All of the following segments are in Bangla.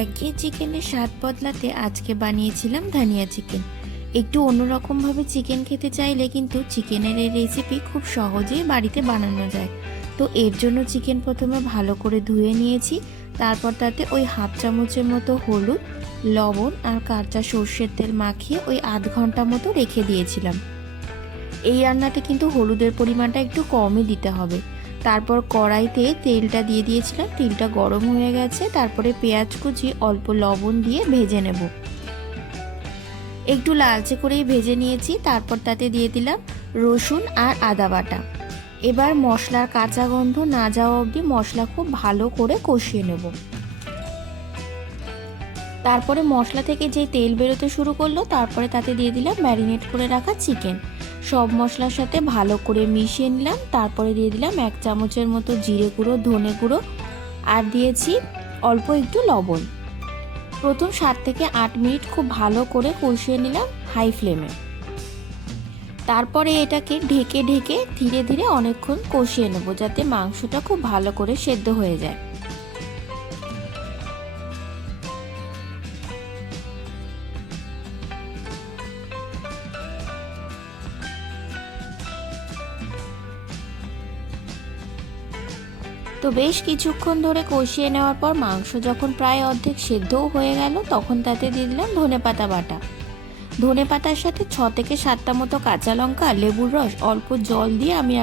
একঘেয়ে চিকেনের স্বাদ বদলাতে আজকে বানিয়েছিলাম ধনিয়া চিকেন। একটু অন্যরকমভাবে চিকেন খেতে চাইলে কিন্তু চিকেনের এই রেসিপি খুব সহজেই বাড়িতে বানানো যায়। তো এর জন্য চিকেন প্রথমে ভালো করে ধুয়ে নিয়েছি। তারপর তাতে ওই হাফ চামচের মতো হলুদ, লবণ আর কাঁচা সর্ষের তেল মাখিয়ে ওই আধ ঘন্টা মতো রেখে দিয়েছিলাম। এই রান্নাতে কিন্তু হলুদের পরিমাণটা একটু কমই দিতে হবে। তারপর কড়াইতে তেলটা দিয়ে দিয়েছিলাম, তেলটা গরম হয়ে গেছে। তারপরে পেঁয়াজ কুচি অল্প লবণ দিয়ে ভেজে নেব। একটু লালচে করেই ভেজে নিয়েছি। তারপর তাতে দিয়ে দিলাম রসুন আর আদা বাটা। এবার মশলার কাঁচা গন্ধ না যাওয়া অবধি মশলা খুব ভালো করে কষিয়ে নেব। তারপরে মশলা থেকে যে তেল বেরোতে শুরু করলো, তারপরে তাতে দিয়ে দিলাম ম্যারিনেট করে রাখা চিকেন। সব মশলার সাথে ভালো করে মিশিয়ে নিলাম। তারপরে দিয়ে দিলাম 1 চামচের মতো জিরে গুঁড়ো, ধনে গুঁড়ো আর দিয়েছি অল্প একটু লবণ। প্রথম 7 থেকে 8 মিনিট খুব ভালো করে কষিয়ে নিলাম হাই ফ্লেমে। তারপরে এটাকে ঢেকে ঢেকে ধীরে ধীরে অনেকক্ষণ কষিয়ে নেব, যাতে মাংসটা খুব ভালো করে সেদ্ধ হয়ে যায়। তো বেশ কিছুক্ষণ ধরে কষিয়ে নেওয়ার পর মাংস যখন প্রায় অর্ধেক সেদ্ধও হয়ে গেল, তখন তাতে দিয়ে দিলাম ধনেপাতা বাটা। ধনেপাতার সাথে 6 থেকে 7টা মতো কাঁচা লঙ্কা, লেবুর রস, অল্প জল দিয়ে আমি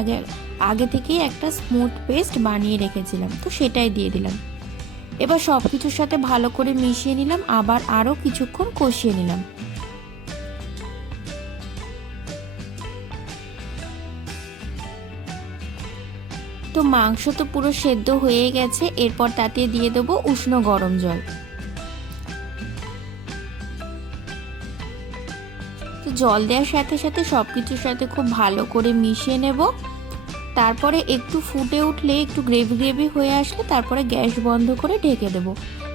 আগে থেকেই একটা স্মুথ পেস্ট বানিয়ে রেখেছিলাম, তো সেটাই দিয়ে দিলাম। এবার সব কিছুর সাথে ভালো করে মিশিয়ে নিলাম, আবার আরও কিছুক্ষণ কষিয়ে নিলাম। তো মাংস তো পুরো সেদ্ধ হয়ে গেছে। এরপর তাতে দিয়ে দেবো উষ্ণ গরম জল। তো জল দেওয়ার সাথে সাথে সব কিছুর সাথে খুব ভালো করে মিশিয়ে নেব। তারপরে একটু ফুটে উঠলে, একটু গ্রেভি গ্রেভি হয়ে আসলে তারপরে গ্যাস বন্ধ করে ঢেকে দেব।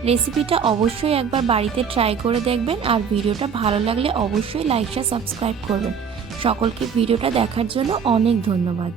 রেসিপিটা অবশ্যই একবার বাড়িতে ট্রাই করে দেখবেন, আর ভিডিওটা ভালো লাগলে অবশ্যই লাইক শেয়ার সাবস্ক্রাইব করবেন। সকলকে ভিডিওটা দেখার জন্য অনেক ধন্যবাদ।